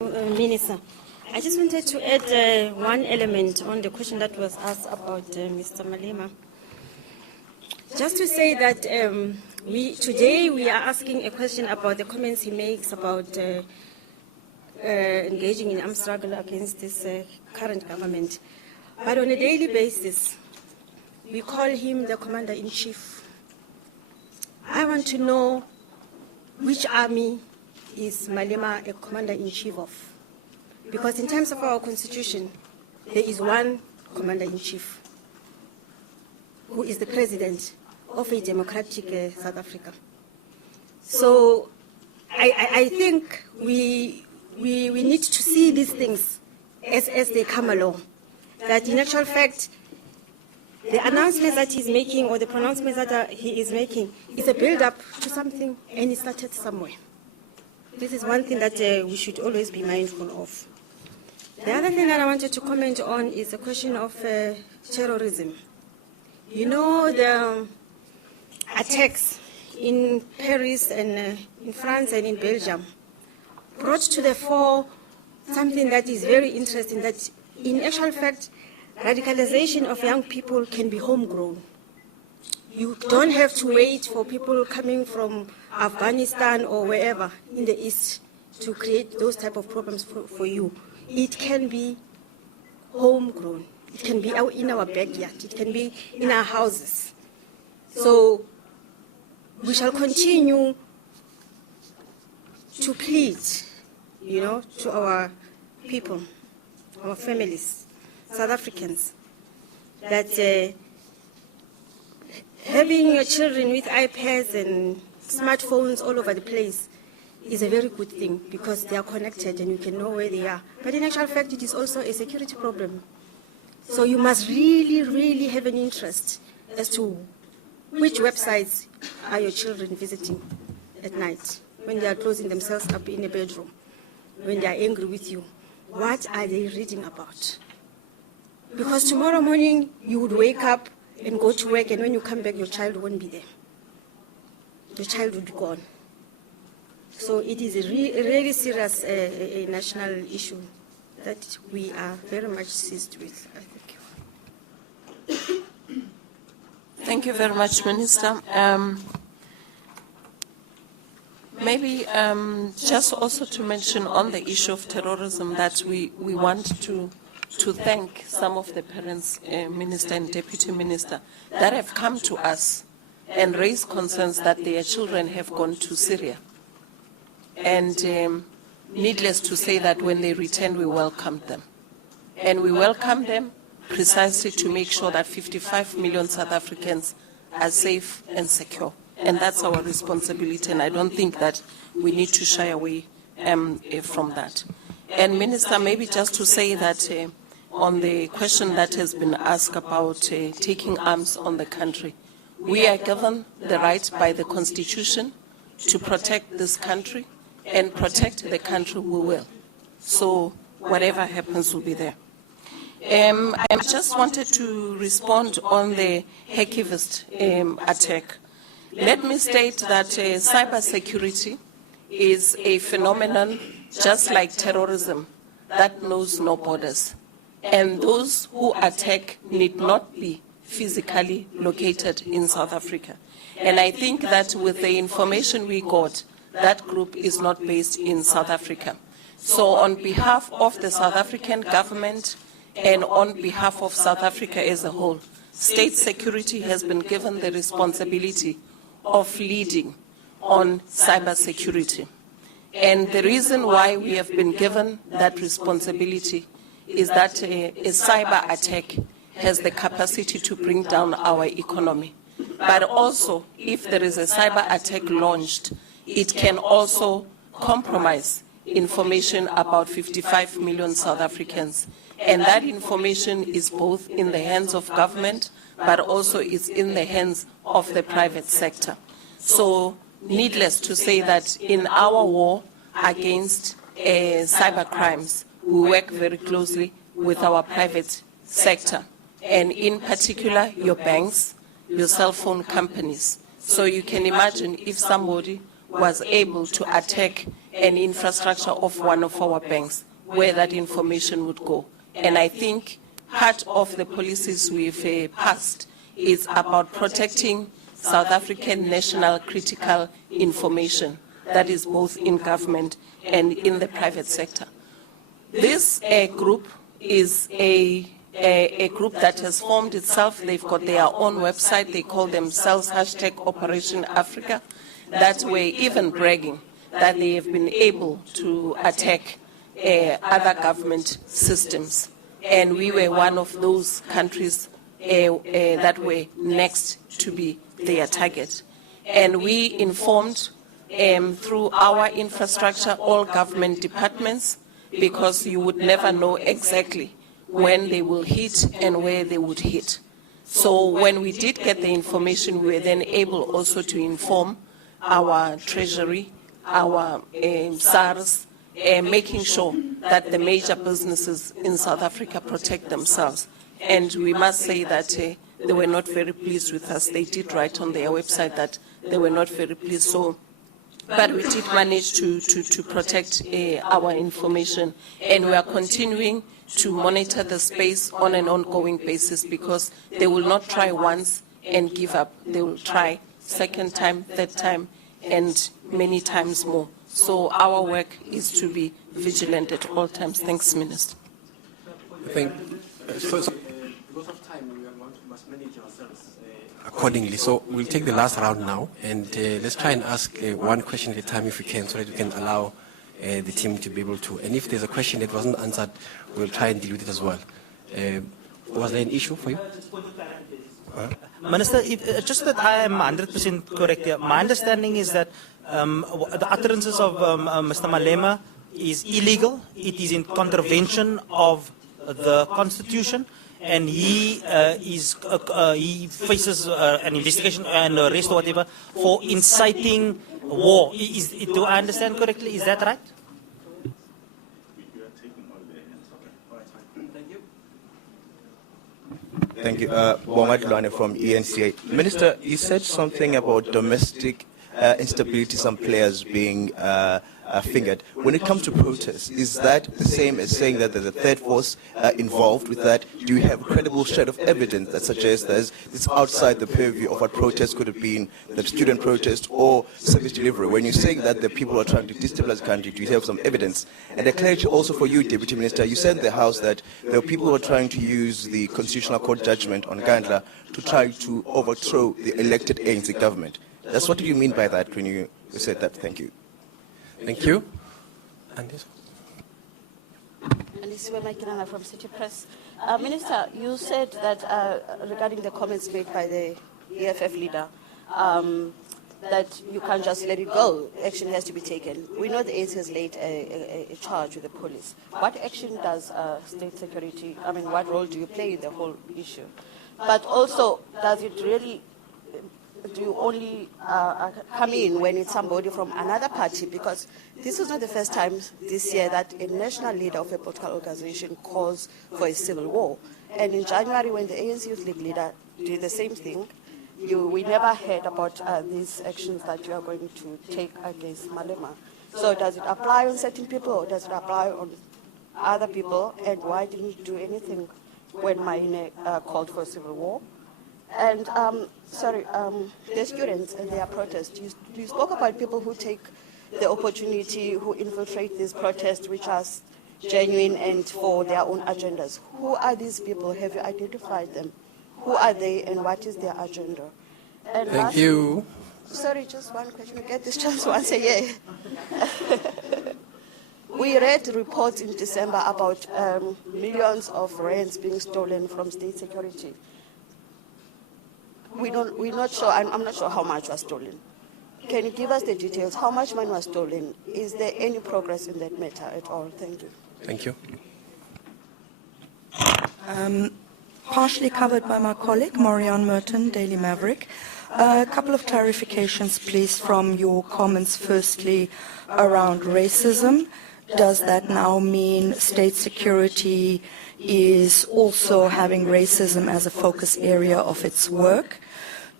Minister, I just wanted to add one element on the question that was asked about Mr. Malema. Just to say that today we are asking a question about the comments he makes about engaging in armed struggle against this current government. But on a daily basis, we call him the Commander-in-Chief. I want to know which army is Malema a Commander-in-Chief of? Because in terms of our constitution, there is one Commander-in-Chief who is the President of a democratic South Africa. So I think we need to see these things as they come along. That in actual fact, the announcements that he's making or the pronouncements that he is making is a build-up to something, and it started somewhere. This is one thing that we should always be mindful of. The other thing that I wanted to comment on is the question of terrorism. You know, the attacks in Paris and in France and in Belgium brought to the fore something that is very interesting, that in actual fact, radicalization of young people can be homegrown. You don't have to wait for people coming from Afghanistan or wherever in the East to create those type of problems for you. It can be homegrown. It can be in our backyard. It can be in our houses. So we shall continue to plead, to our people, our families, South Africans, that having your children with iPads and smartphones all over the place is a very good thing because they are connected and you can know where they are. But in actual fact, it is also a security problem. So you must really, really have an interest as to which websites are your children visiting at night when they are closing themselves up in a bedroom, when they are angry with you. What are they reading about? Because tomorrow morning you would wake up and go to work, and when you come back, your child won't be there. The child would be gone. So it is a really serious a national issue that we are very much seized with. Thank you. Thank you very much, Minister. Maybe just also to mention on the issue of terrorism that we want to thank some of the parents, Minister and Deputy Minister, that have come to us and raised concerns that their children have gone to Syria. And needless to say that when they return, we welcomed them. And we welcome them precisely to make sure that 55 million South Africans are safe and secure. And that's our responsibility, and I don't think that we need to shy away from that. And Minister, maybe just to say that on the question that has been asked about taking arms on the country, we are given the right by the Constitution to protect this country, and protect the country we will. So whatever happens will be there. I just wanted to respond on the hacktivist attack. Let me state that cybersecurity is a phenomenon just like terrorism that knows no borders. And those who attack need not be physically located in South Africa. And I think that with the information we got, that group is not based in South Africa. So on behalf of the South African government and on behalf of South Africa as a whole, state security has been given the responsibility of leading on cybersecurity. And the reason why we have been given that responsibility is that a cyber attack has the capacity to bring down our economy. But also, if there is a cyber attack launched, it can also compromise information about 55 million South Africans. And that information is both in the hands of government, but also is in the hands of the private sector. So, needless to say that in our war against cyber crimes, we work very closely with our private sector, and in particular your banks, your cell phone companies. So you can imagine if somebody was able to attack and infrastructure of one of our banks, where that information would go. And I think part of the policies we've passed is about protecting South African national critical information that is both in government and in the private sector. This group is a group that has formed itself. They've got their own website. They call themselves #Operation Africa. That we're even bragging that they have been able to attack other government systems. And we were one of those countries that were next to be their target. And we informed through our infrastructure all government departments, because you would never know exactly when they will hit and where they would hit. So when we did get the information, we were then able also to inform our Treasury, our SARS, making sure that the major businesses in South Africa protect themselves. And we must say that they were not very pleased with us. They did write on their website that they were not very pleased. So, but we did manage to protect our information, and we are continuing to monitor the space on an ongoing basis, because they will not try once and give up. They will try second time, third time, and many times more. So our work is to be vigilant at all times. Thanks, Minister. I think because of time, we must manage ourselves accordingly. So we'll take the last round now, and let's try and ask one question at a time if we can, so that we can allow the team to be able to. And if there's a question that wasn't answered, we'll try and deal with it as well. Was there an issue for you? Minister, just that I am 100% correct here, my understanding is that the utterances of Mr. Malema is illegal. It is in contravention of the Constitution, and he faces an investigation and arrest or whatever for inciting war. Do I understand correctly? Is that right? Thank you. Bomat Luane from ENCA. Minister, you said something about domestic instability, some players being fingered. When it comes to protests, is that the same as saying that there's a third force involved with that? Do you have a credible shred of evidence that suggests that it's outside the purview of what protest could have been, the student protest or service delivery? When you're saying that the people are trying to destabilize the country, do you have some evidence? And a clarity also for you, Deputy Minister, you said in the House that there are people who are trying to use the Constitutional Court judgment on Gandla to try to overthrow the elected ANC government. That's what do you mean by that when you said that? Thank you. Thank you. And this Alisiwe Makinana from City Press. Minister, you said that regarding the comments made by the EFF leader, that you can't just let it go. Action has to be taken. We know the ANC has laid a charge with the police. What action does state security, what role do you play in the whole issue? But also, does it really, do you only come in when it's somebody from another party? Because this is not the first time this year that a national leader of a political organization calls for a civil war. And in January, when the ANC Youth League leader did the same thing, we never heard about these actions that you are going to take against Malema. So does it apply on certain people, or does it apply on other people? And why didn't you do anything when Maine called for a civil war? And the students and their protests, you spoke about people who take the opportunity, who infiltrate these protests, which are genuine and for their own agendas. Who are these people? Have you identified them? Who are they, and what is their agenda? And Thank you. Sorry, just one question. You get this chance once a year. We read reports in December about millions of rands being stolen from state security. We're not sure. I'm not sure how much was stolen. Can you give us the details? How much money was stolen? Is there any progress in that matter at all? Thank you. Thank you. Partially covered by my colleague, Marianne Merton, Daily Maverick. A couple of clarifications, please, from your comments. Firstly, around racism. Does that now mean state security is also having racism as a focus area of its work?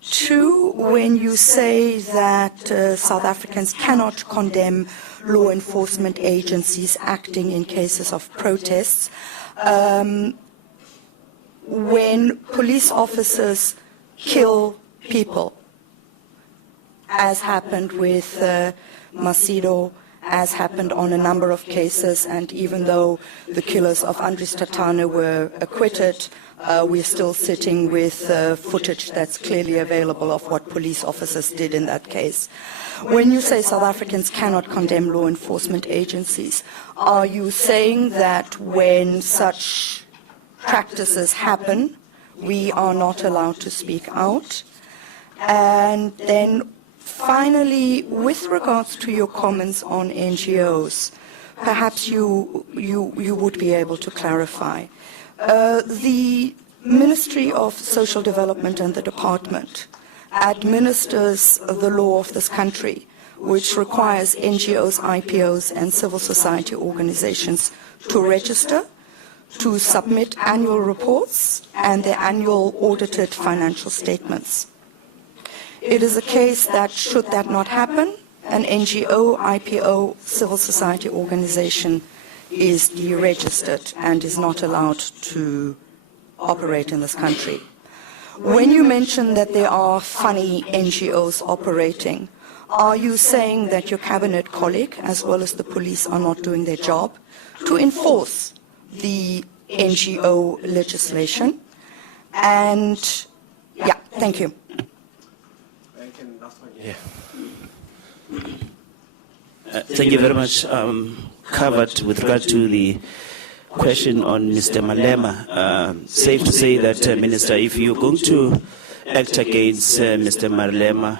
Two, when you say that South Africans cannot condemn law enforcement agencies acting in cases of protests. When police officers kill people, as happened with Macedo, as happened on a number of cases, and even though the killers of Andries Tatane were acquitted, we're still sitting with footage that's clearly available of what police officers did in that case. When you say South Africans cannot condemn law enforcement agencies, are you saying that when such practices happen, we are not allowed to speak out? And then finally, with regards to your comments on NGOs, perhaps you would be able to clarify. The Ministry of Social Development and the Department administers the law of this country, which requires NGOs, IPOs, and civil society organizations to register, to submit annual reports and their annual audited financial statements. It is a case that, should that not happen, an NGO, IPO, civil society organization is deregistered and is not allowed to operate in this country. When you mention that there are funny NGOs operating, are you saying that your cabinet colleague, as well as the police, are not doing their job to enforce the NGO legislation? And yeah, thank you. Yeah. Thank you very much. Covered with regard to the question on Mr. Malema. Safe to say that, Minister, if you're going to act against Mr. Malema,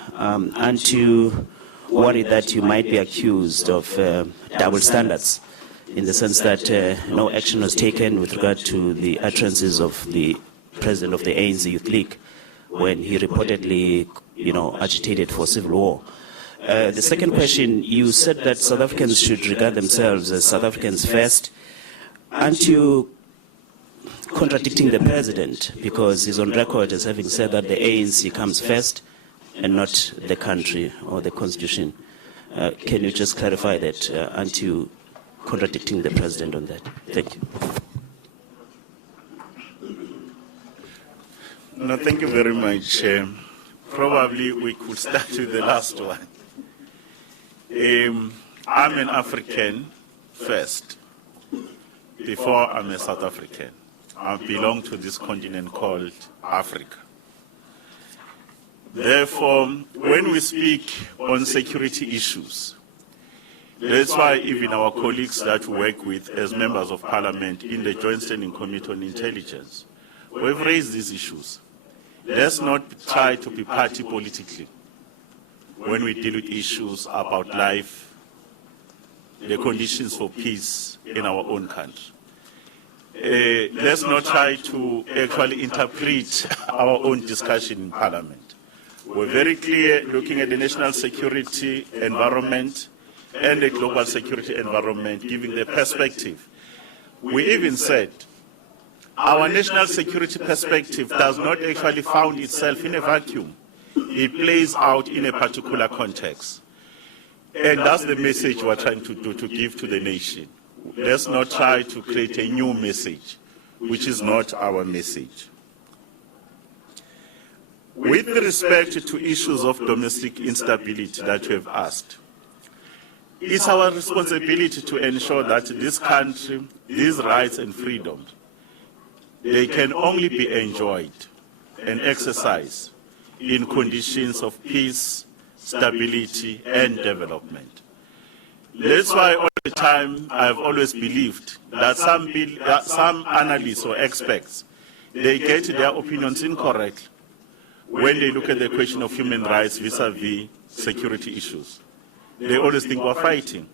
aren't you worried that you might be accused of double standards, in the sense that no action was taken with regard to the utterances of the president of the ANC Youth League when he reportedly, agitated for civil war? The second question, you said that South Africans should regard themselves as South Africans first. Aren't you contradicting the president, because he's on record as having said that the ANC comes first and not the country or the constitution? Can you just clarify that? Aren't you contradicting the president on that? Thank you. No, thank you very much. Probably we could start with the last one. I'm an African first, before I'm a South African. I belong to this continent called Africa. Therefore, when we speak on security issues, that's why even our colleagues that we work with as members of parliament in the Joint Standing Committee on Intelligence, we've raised these issues. Let's not try to be party politically when we deal with issues about life, the conditions for peace in our own country. Let's not try to actually interpret our own discussion in Parliament. We're very clear looking at the national security environment and the global security environment, giving the perspective. We even said our national security perspective does not actually found itself in a vacuum. It plays out in a particular context. And that's the message we're trying to do, to give to the nation. Let's not try to create a new message, which is not our message. With respect to issues of domestic instability that you have asked, it's our responsibility to ensure that this country, these rights and freedoms, they can only be enjoyed and exercised in conditions of peace, stability, and development. That's why all the time I've always believed that some analysts or experts, they get their opinions incorrect when they look at the question of human rights vis-a-vis security issues. They always think we're fighting.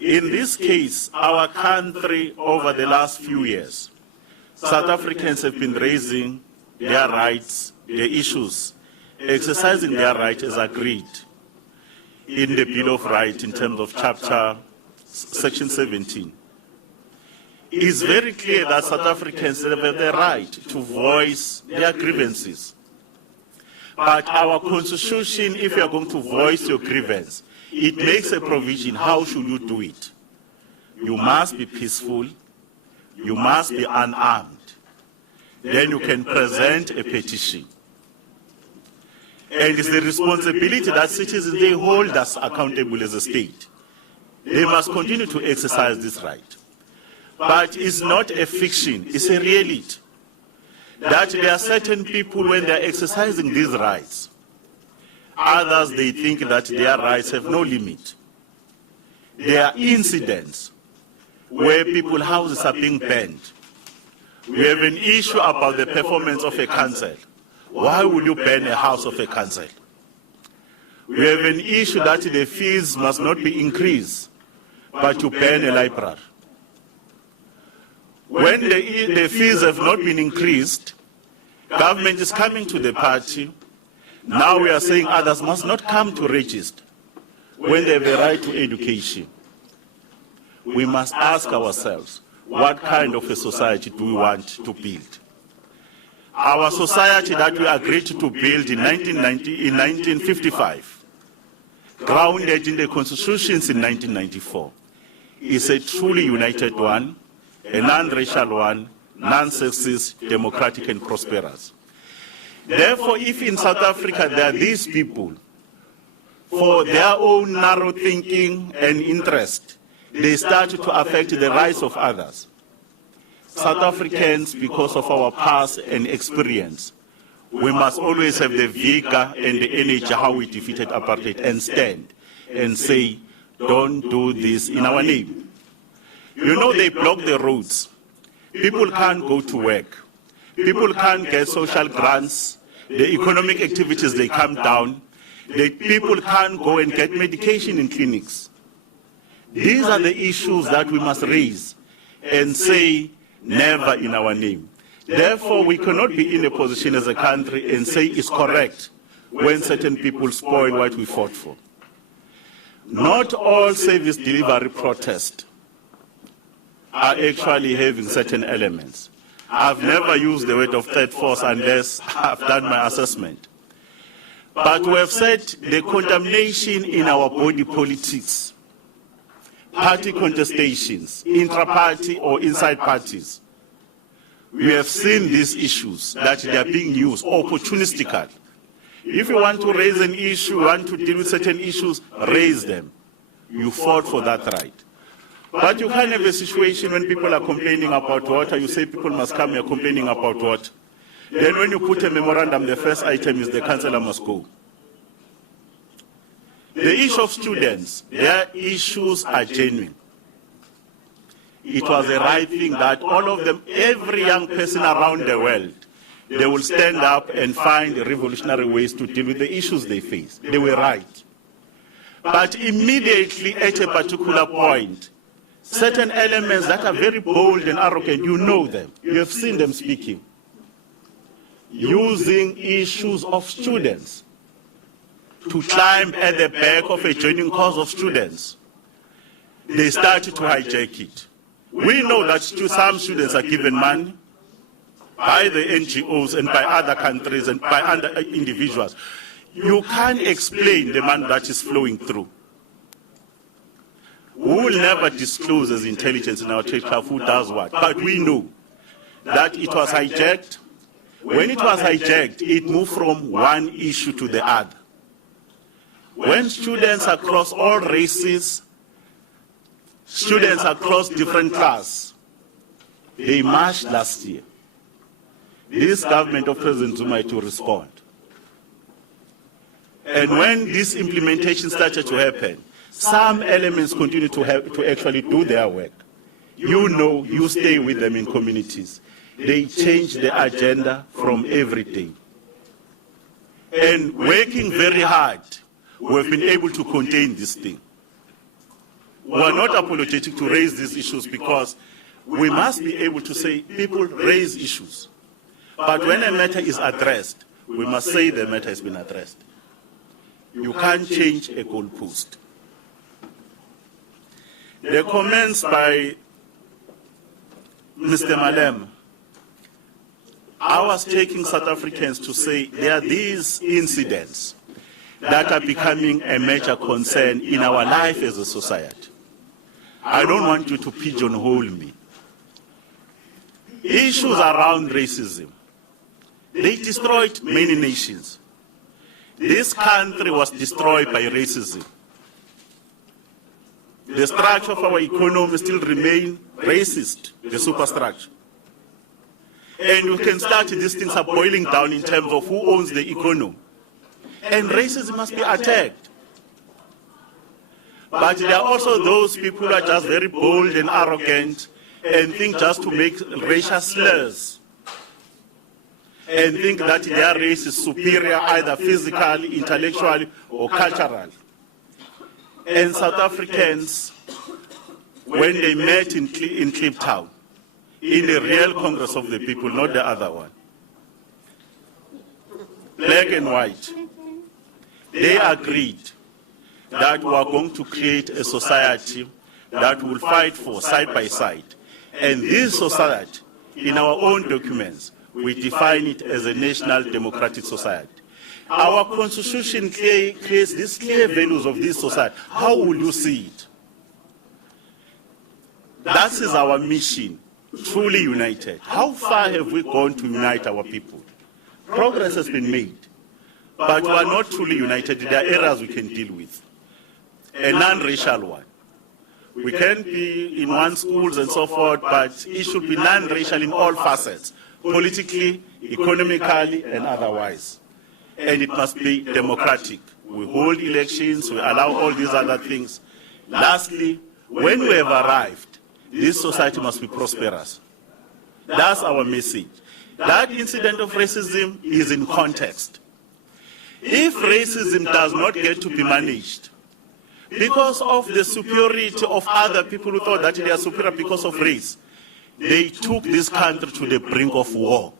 In this case, our country over the last few years, South Africans have been raising their rights, their issues, exercising their right as agreed in the Bill of Rights in terms of Section 17. It's very clear that South Africans have the right to voice their grievances. But our constitution, if you are going to voice your grievance, it makes a provision. How should you do it? You must be peaceful. You must be unarmed. Then you can present a petition. And it's the responsibility that citizens, they hold us accountable as a state. They must continue to exercise this right. But it's not a fiction, it's a reality. That there are certain people, when they are exercising these rights, others, they think that their rights have no limit. There are incidents where people's houses are being burned. We have an issue about the performance of a council. Why would you burn a house of a council? We have an issue that the fees must not be increased, but you burn a library. When the fees have not been increased, government is coming to the party. Now we are saying others must not come to register when they have a right to education. We must ask ourselves, what kind of a society do we want to build? Our society that we agreed to build in 1955, grounded in the constitutions in 1994, is a truly united one, a non-racial one, non-sexist, democratic and prosperous. Therefore, if in South Africa there are these people, for their own narrow thinking and interest, they start to affect the rights of others. South Africans, because of our past and experience, we must always have the vigor and the energy how we defeated apartheid and stand and say, don't do this in our name. You know, they block the roads. People can't go to work. People can't get social grants. The economic activities, they come down. The people can't go and get medication in clinics. These are the issues that we must raise and say, never in our name. Therefore, we cannot be in a position as a country and say it's correct when certain people spoil what we fought for. Not all service delivery protests are actually having certain elements. I've never used the word of third force unless I've done my assessment. But we have said the contamination in our body politics, party contestations, intra-party or inside parties. We have seen these issues that they are being used opportunistically. If you want to raise an issue, want to deal with certain issues, raise them. You fought for that right. But you can't have a situation when people are complaining about water, you say people must come here complaining about water. Then when you put a memorandum, the first item is the councillor must go. The issue of students, their issues are genuine. It was the right thing that all of them, every young person around the world, they will stand up and find revolutionary ways to deal with the issues they face. They were right. But immediately at a particular point, certain elements that are very bold and arrogant, you know them. You have seen them speaking. Using issues of students to climb at the back of a joining cause of students. They started to hijack it. We know that some students are given money by the NGOs and by other countries and by other individuals. You can't explain the money that is flowing through. We will never disclose as intelligence in our statecraft who does what, but we know that it was hijacked. When it was hijacked, it moved from one issue to the other. When students across all races, students across different classes, they marched last year. This government of President Zuma had to respond. And when this implementation started to happen, some elements continue to actually do their work. You know, you stay with them in communities. They change the agenda from every day. And working very hard, we have been able to contain this thing. We are not apologetic to raise these issues because we must be able to say people raise issues. But when a matter is addressed, we must say the matter has been addressed. You can't change a goalpost. The comments by Mr. Malema, I was taking South Africans to say there are these incidents that are becoming a major concern in our life as a society. I don't want you to pigeonhole me. Issues around racism, they destroyed many nations. This country was destroyed by racism. The structure of our economy still remains racist, the superstructure. And you can start these things are boiling down in terms of who owns the economy. And racism must be attacked. But there are also those people who are just very bold and arrogant and think just to make racial slurs and think that their race is superior either physically, intellectually, or culturally. And South Africans, when they met in Cape Town, in the real Congress of the People, not the other one, black and white, they agreed that we are going to create a society that will fight for side by side. And this society, in our own documents, we define it as a national democratic society. Our constitution creates these clear values of this society. How will you see it? That is our mission, truly united. How far have we gone to unite our people? Progress has been made, but we are not truly united. There are areas we can deal with. A non-racial one. We can be in one schools and so forth, but it should be non-racial in all facets, politically, economically, and otherwise. And it must be democratic. We hold elections, we allow all these other things. Lastly, when we have arrived, this society must be prosperous. That's our message. That incident of racism is in context. If racism does not get to be managed, because of the superiority of other people who thought that they are superior because of race, they took this country to the brink of war.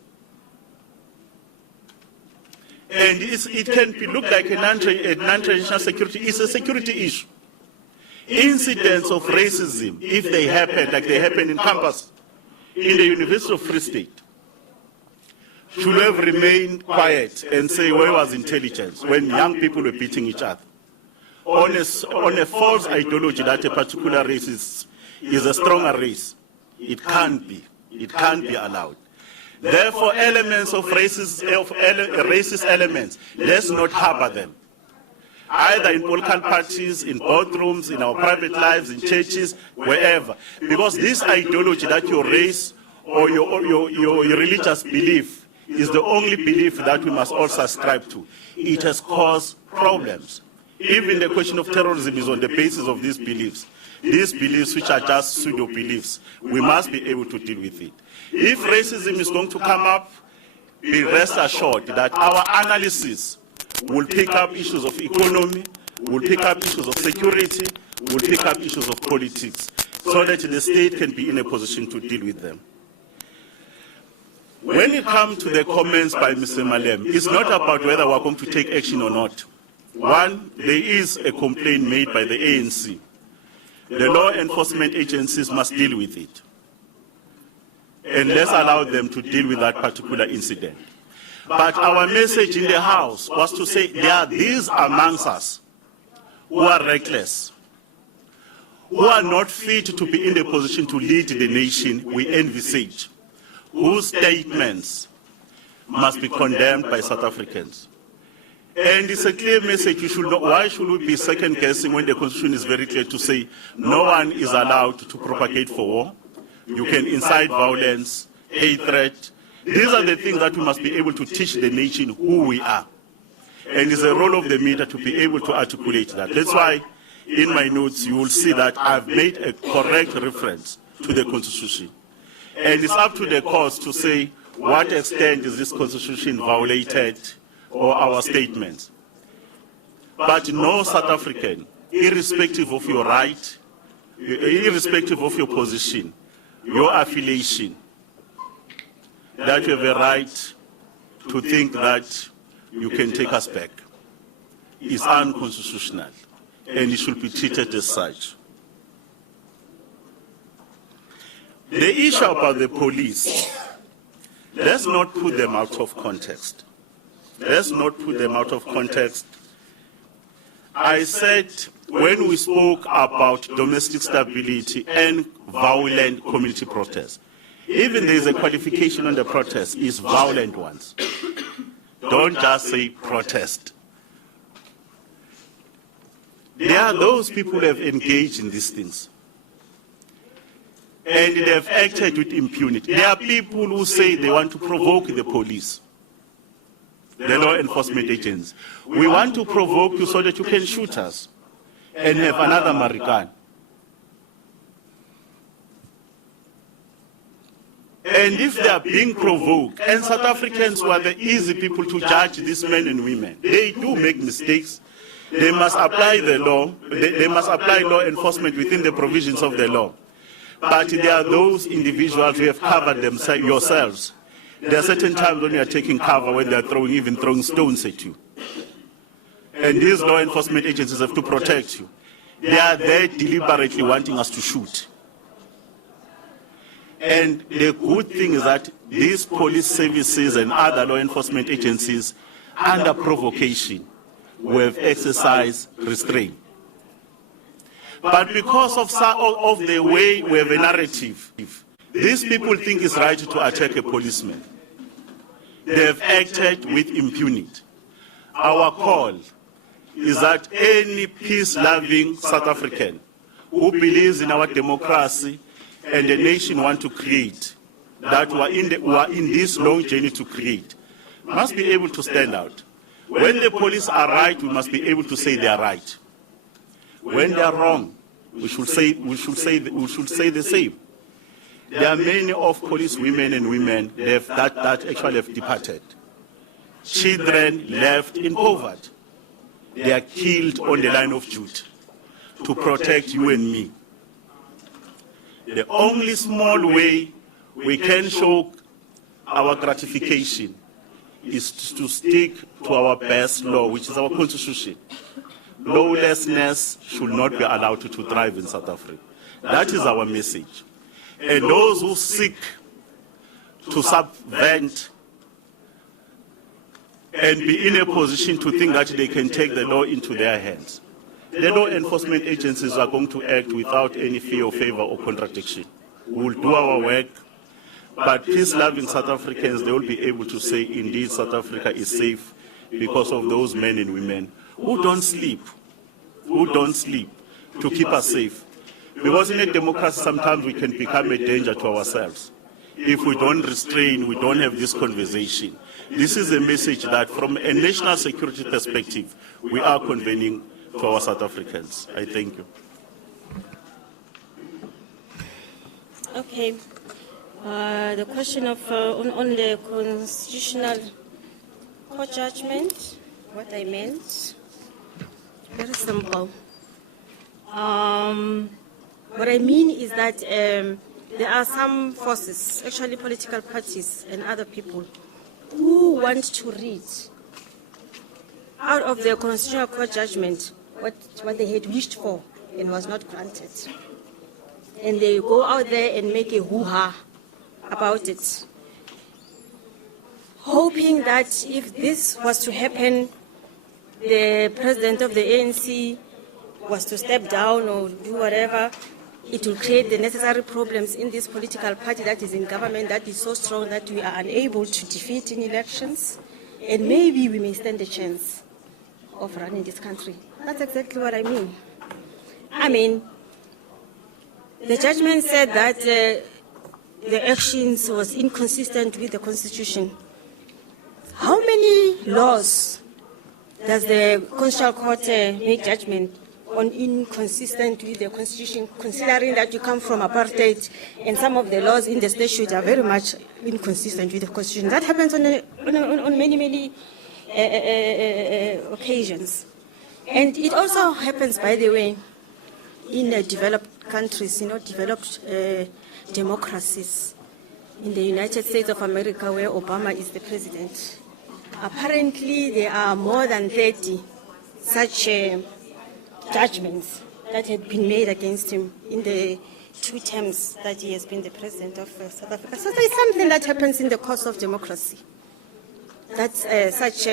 And it can look like a non-traditional security. It's a security issue. Incidents of racism, if they happen, like they happen in campus, in the University of Free State, should have remained quiet and say, where was intelligence when young people were beating each other? On a false ideology that a particular race is a stronger race. It can't be. It can't be allowed. Therefore, elements of racist elements, let's not harbor them. Either in political parties, in boardrooms, in our private lives, in churches, wherever. Because this ideology that your race or your religious belief is the only belief that we must all subscribe to. It has caused problems. Even the question of terrorism is on the basis of these beliefs which are just pseudo-beliefs. We must be able to deal with it. If racism is going to come up, be rest assured that our analysis will pick up issues of economy, will pick up issues of security, will pick up issues of politics, so that the state can be in a position to deal with them. When it comes to the comments by Mr. Malem, it's not about whether we're going to take action or not. One, there is a complaint made by the ANC. The law enforcement agencies must deal with it. And let's allow them to deal with that particular incident. But our message in the House was to say there are these amongst us who are reckless, who are not fit to be in the position to lead the nation we envisage, whose statements must be condemned by South Africans. And it's a clear message. You should not, why should we be second guessing when the Constitution is very clear to say no one is allowed to propagate for war? You can incite violence, hatred. These are the things that we must be able to teach the nation who we are. And it's a role of the media to be able to articulate that. That's why in my notes you will see that I've made a correct reference to the Constitution. And it's up to the courts to say what extent is this Constitution violated or our statements. But no South African, irrespective of your right, irrespective of your position, your affiliation, that you have a right to think that you can take us back is unconstitutional, and it should be treated as such. The issue about the police, let's not put them out of context. Let's not put them out of context. I said when we spoke about domestic stability and violent community protests, even there is a qualification on the protest, is violent ones. Don't just say protest. There are those people who have engaged in these things. And they have acted with impunity. There are people who say they want to provoke the police, the law enforcement agents. We want to provoke you so that you can shoot us and have another American. And if they are being provoked, and South Africans who are the easy people to judge these men and women, they do make mistakes. They must apply the law. They must apply law enforcement within the provisions of the law. But there are those individuals who have covered themselves yourselves. There are certain times when you are taking cover when they are even throwing stones at you. And these law enforcement agencies have to protect you. They are there deliberately wanting us to shoot. And the good thing is that these police services and other law enforcement agencies, under provocation, will have exercised restraint. But because of the way we have a narrative, these people think it's right to attack a policeman. They have acted with impunity. Our call is that any peace-loving South African who believes in our democracy and the nation we want to create, that we are in this long journey to create, must be able to stand out. When the police are right, we must be able to say they are right. When they are wrong, we should say the same. There are many of police women and women that actually have departed. Children left in poverty. They are killed on the line of duty to protect you and me. The only small way we can show our gratification is to stick to our best law, which is our constitution. Lawlessness should not be allowed to thrive in South Africa. That is our message. And those who seek to subvert and be in a position to think that they can take the law into their hands, the law enforcement agencies are going to act without any fear or favor or contradiction. We will do our work, but peace-loving South Africans, they will be able to say, indeed, South Africa is safe because of those men and women who don't sleep to keep us safe. Because in a democracy, sometimes we can become a danger to ourselves. If we don't restrain, we don't have this conversation. This is a message that from a national security perspective, we are convening to our South Africans. I thank you. Okay. The question of on the constitutional court judgment, what I meant, very simple. What I mean is that there are some forces, actually political parties and other people, who want to read out of the constitutional court judgment what they had wished for and was not granted. And they go out there and make a hoo-ha about it, hoping that if this was to happen, the president of the ANC was to step down or do whatever, it will create the necessary problems in this political party that is in government that is so strong that we are unable to defeat in elections, and maybe we may stand a chance of running this country. That's exactly what I mean. I mean, the judgment said that the actions was inconsistent with the Constitution. How many laws does the Constitutional Court make judgment on inconsistent with the Constitution, considering that you come from apartheid and some of the laws in the statute are very much inconsistent with the Constitution? That happens on many occasions. And it also happens, by the way, in developed countries, developed democracies. In the United States of America, where Obama is the president, apparently there are more than 30 such judgments that had been made against him in the 2 terms that he has been the president of South Africa. So there is something that happens in the course of democracy. That's such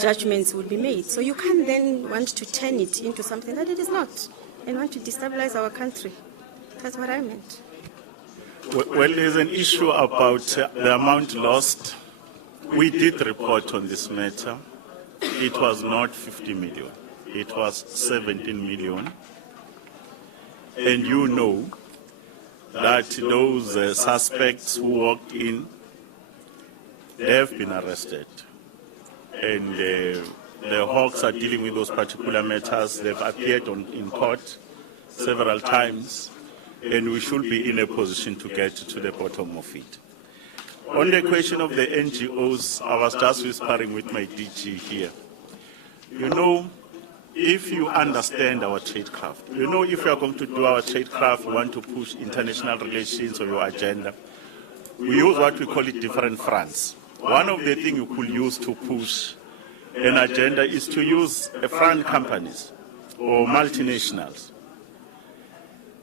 judgments will be made. So you can't then want to turn it into something that it is not and want to destabilize our country. That's what I meant. Well, there's an issue about the amount lost. We did report on this matter. It was not 50 million. It was 17 million. And you know that those suspects who walked in, they have been arrested. And the Hawks are dealing with those particular matters. They've appeared in court several times, and we should be in a position to get to the bottom of it. On the question of the NGOs, I was just whispering with my DG here. You know, if you understand our tradecraft, you know, if you are going to do our tradecraft, we want to push international relations or your agenda, we use what we call it different fronts. One of the things you could use to push an agenda is to use front companies or multinationals.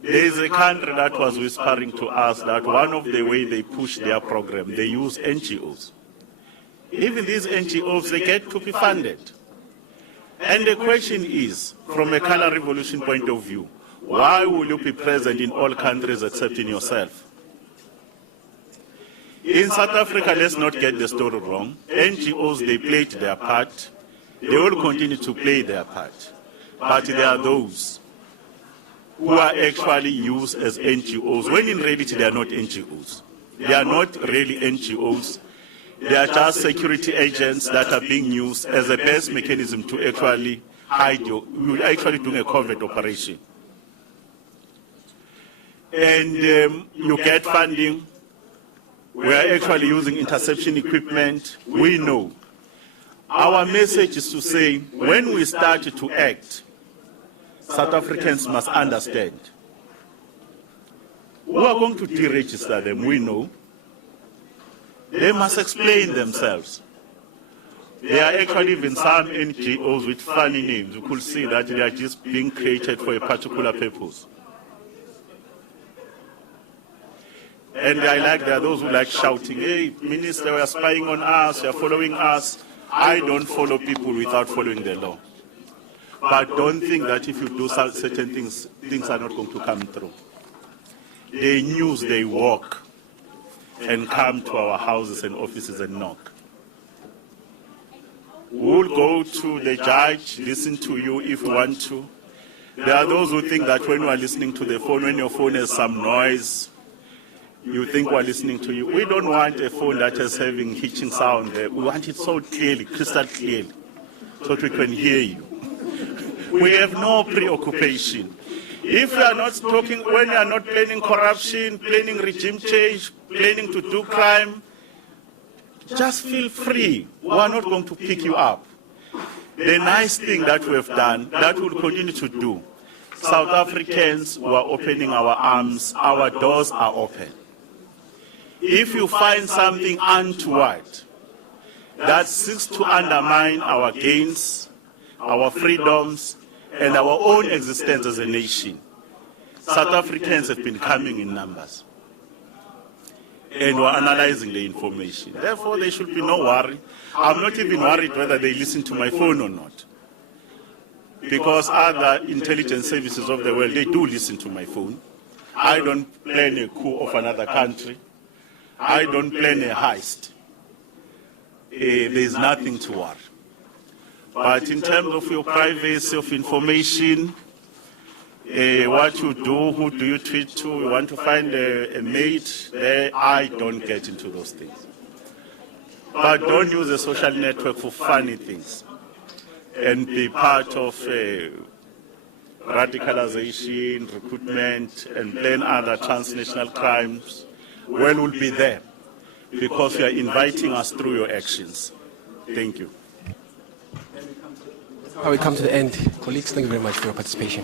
There is a country that was whispering to us that one of the ways they push their program, they use NGOs. Even these NGOs, they get to be funded. And the question is, from a color revolution point of view, why will you be present in all countries except in yourself? In South Africa, let's not get the story wrong. NGOs, they played their part. They will continue to play their part. But there are those who are actually used as NGOs, when in reality they are not NGOs. They are not really NGOs. They are just security agents that are being used as a best mechanism to actually hide you're actually doing a covert operation. And you get funding. We are actually using interception equipment. We know. Our message is to say, when we start to act, South Africans must understand. We are going to deregister them, we know. They must explain themselves. There are actually even some NGOs with funny names. You could see that they are just being created for a particular purpose. And I like there are those who like shouting, hey, Minister, we are spying on us, you are following us. I don't follow people without following the law. But don't think that if you do certain things, things are not going to come through. They news, they walk and come to our houses and offices and knock. We'll go to the judge, listen to you if you want to. There are those who think that when you are listening to the phone, when your phone has some noise, you think we're listening to you. We don't want a phone that is having hitching sound there. We want it so clearly, crystal clearly, so that we can hear you. We have no preoccupation. If you are not talking, when you are not planning corruption, planning regime change, planning to do crime, just feel free. We are not going to pick you up. The nice thing that we have done, that we'll continue to do, South Africans who are opening our arms, our doors are open. If you find something untoward that seeks to undermine our gains, our freedoms, and our own existence as a nation, South Africans have been coming in numbers. And we're analyzing the information. Therefore, there should be no worry. I'm not even worried whether they listen to my phone or not. Because other intelligence services of the world, they do listen to my phone. I don't plan a coup of another country. I don't plan a heist. There's nothing to worry. But in terms of your privacy of information, what you do, who do you tweet to, you want to find a mate, I don't get into those things. But don't use a social network for funny things and be part of radicalization, recruitment, and plan other transnational crimes. Well, we'll be there because you are inviting us through your actions. Thank you. We come to the end. Colleagues, thank you very much for your participation.